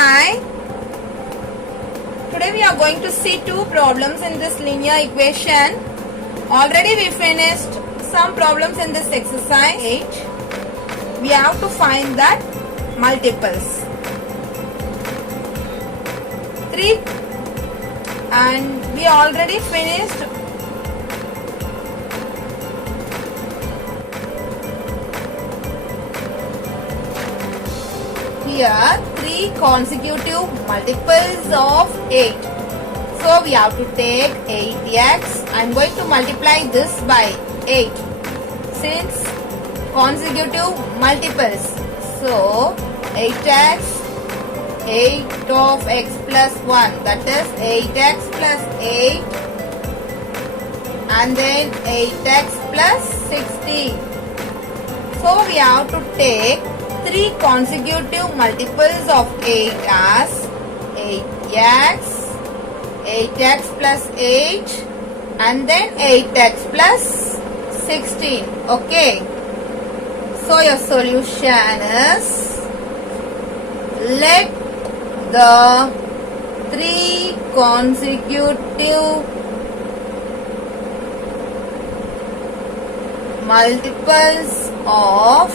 Hi, today we are going to see two problems in this linear equation. Already we finished some problems in this exercise 8. We have to find that multiples. 3 and we already finished here 3 consecutive multiples of 8. So we have to take 8x. I am going to multiply this by 8 since consecutive multiples. So 8x, 8 of x plus 1, that is 8x plus 8, and then 8x plus 16. So we have to take 3 consecutive multiples of 8 as 8x, 8x plus 8, and then 8x plus 16. Okay. So your solution is, let the 3 consecutive multiples of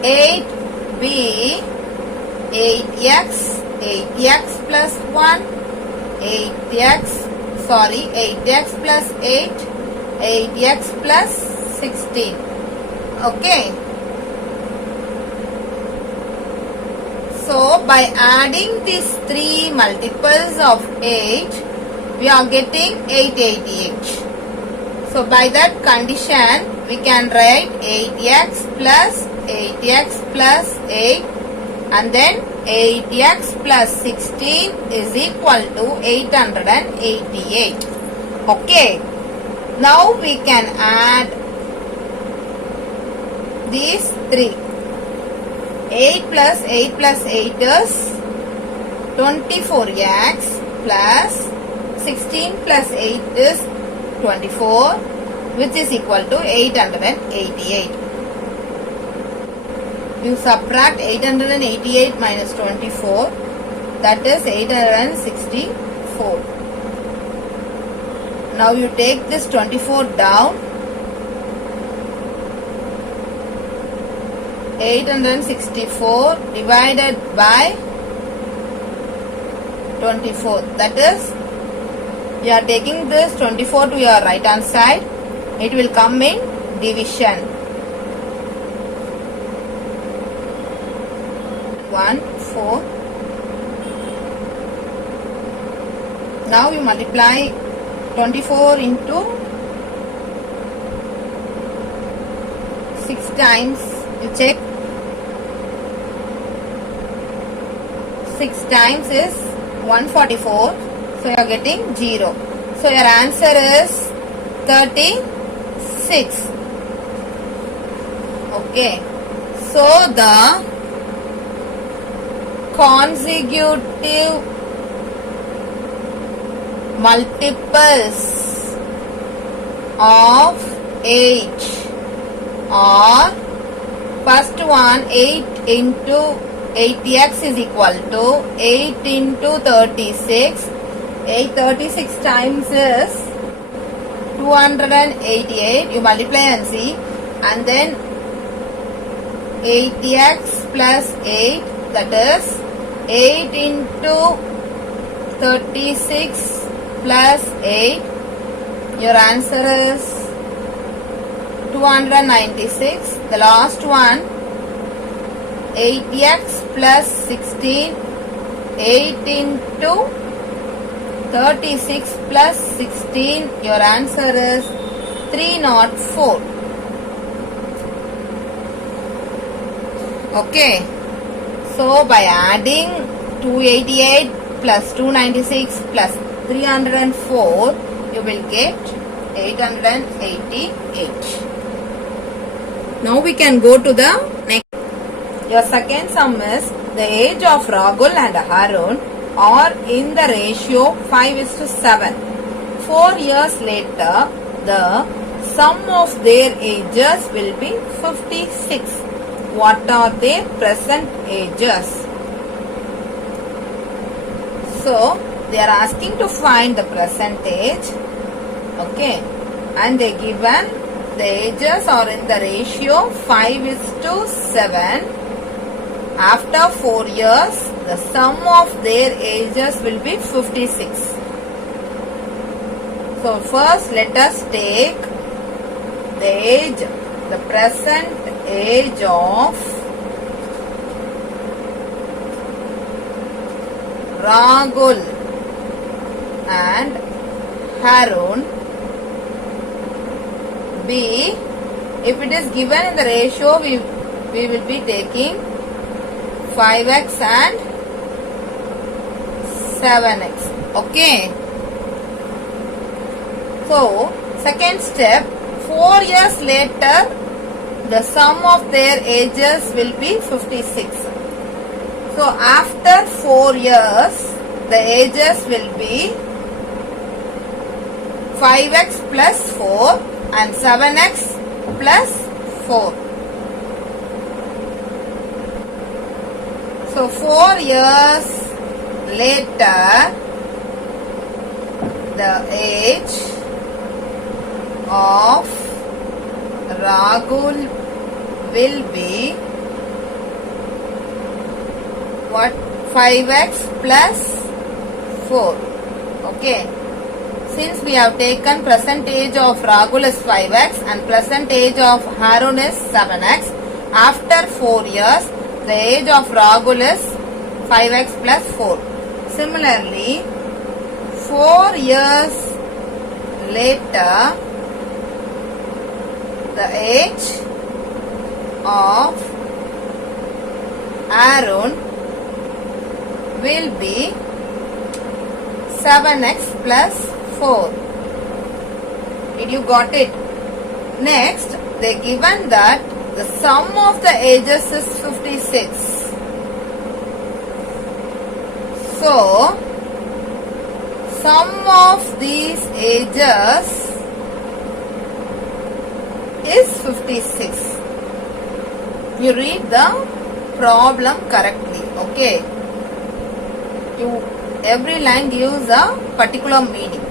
8 be 8x, 8x plus 1, 8x plus 8, 8x plus 16. Okay. So by adding these 3 multiples of 8, we are getting 888. So by that condition, we can write 8x plus 8x plus 8, and then 8x plus 16 is equal to 888. Okay. Now we can add these 3. 8 plus 8 plus 8 is 24x plus 16 plus 8 is 24, which is equal to 888. You subtract 888 minus 24, that is 864. Now you take this 24 down. 864 divided by 24, that is, you are taking this 24 to your right hand side, it will come in division. 1, 4. Now you multiply 24 into 6 times, you check. 6 times is 144, so you are getting 0. So your answer is 36. Okay. So the consecutive multiples of 8 are, first one, 8 into 8x is equal to 8 into 36. 836 times is 288. You multiply and see. And then 8x plus 8, that is 8 into 36 plus 8. Your answer is 296. The last one, 8x plus 16, 8 into 36 plus 16, your answer is 304. Okay. So by adding 288 plus 296 plus 304, you will get 888. Now we can go to the next. Your second sum is, the age of Rahul and Harun are in the ratio 5:7. 4 years later, the sum of their ages will be 56. What are their present ages? So, they are asking to find the present age. Okay. And they given the ages are in the ratio 5:7. After 4 years, the sum of their ages will be 56. So first let us take the age, the present age of Rahul and Harun. B, if it is given in the ratio, we will be taking 5x and 7x. Okay. So, second step, 4 years later, the sum of their ages will be 56. So, after 4 years, the ages will be 5x plus 4 and 7x plus 4. So, 4 years later, the age of Rahul will be what? 5x plus 4. Okay. Since we have taken present age of Rahul is 5x and present age of Harun is 7x, after 4 years, the age of Rahul is 5x plus 4. Similarly, 4 years later, the age of Aaron will be 7x plus 4. Did you got it? Next, they given that the sum of the ages is 56. So, sum of these ages is 56. You read the problem correctly. Okay. Every line gives a particular meaning.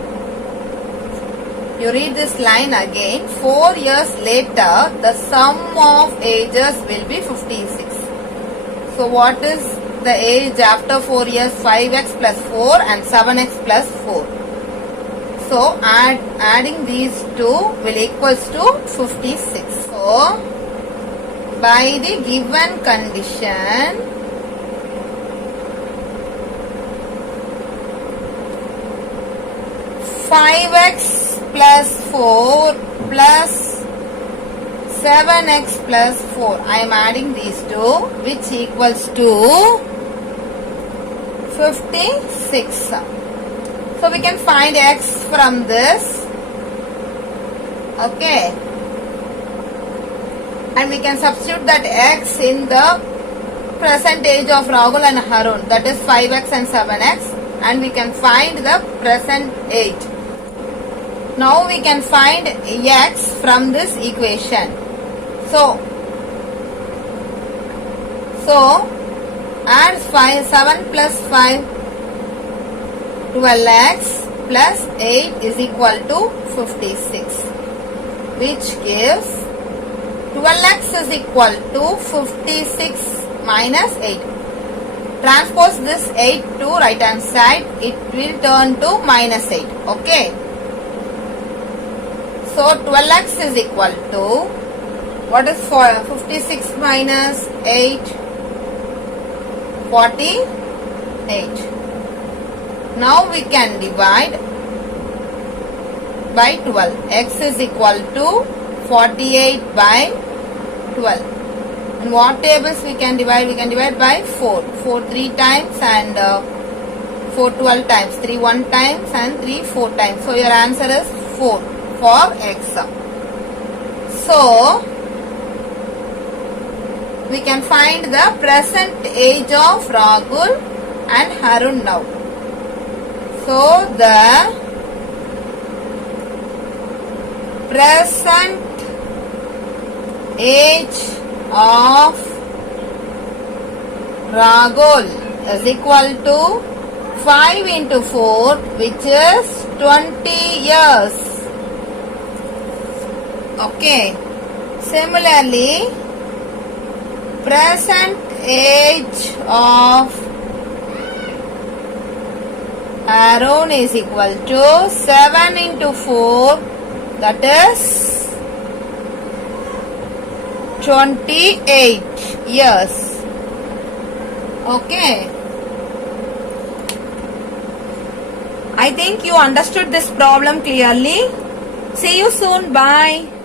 You read this line again. 4 years later, the sum of ages will be 56. So, what is the age after 4 years? 5x plus 4 and 7x plus 4. So, adding these two will equals to 56. So, by the given condition, 5x plus 4 plus 7x plus 4. I am adding these two, which equals to 56. So we can find x from this. Okay. And we can substitute that x in the present age of Rahul and Harun. That is 5x and 7x. And we can find the present age. Now we can find x from this equation. So add 7 plus 5, 12x plus 8 is equal to 56, which gives 12x is equal to 56 minus 8. Transpose this 8 to right hand side, it will turn to minus 8. Okay. So 12x is equal to, what is 56 minus 8? 48. Now we can divide by 12. X is equal to 48 by 12. And what tables we can divide? We can divide by 4. 4 3 times and 4 12 times. 3 1 times and 3 4 times. So your answer is 4 for x. So we can find the present age of Rahul and Harun now. So the present age of Rahul is equal to 5 into 4, which is 20 years. Okay. Similarly, present age of Aaron is equal to 7 into 4, that is 28 years. Okay. I think you understood this problem clearly. See you soon. Bye.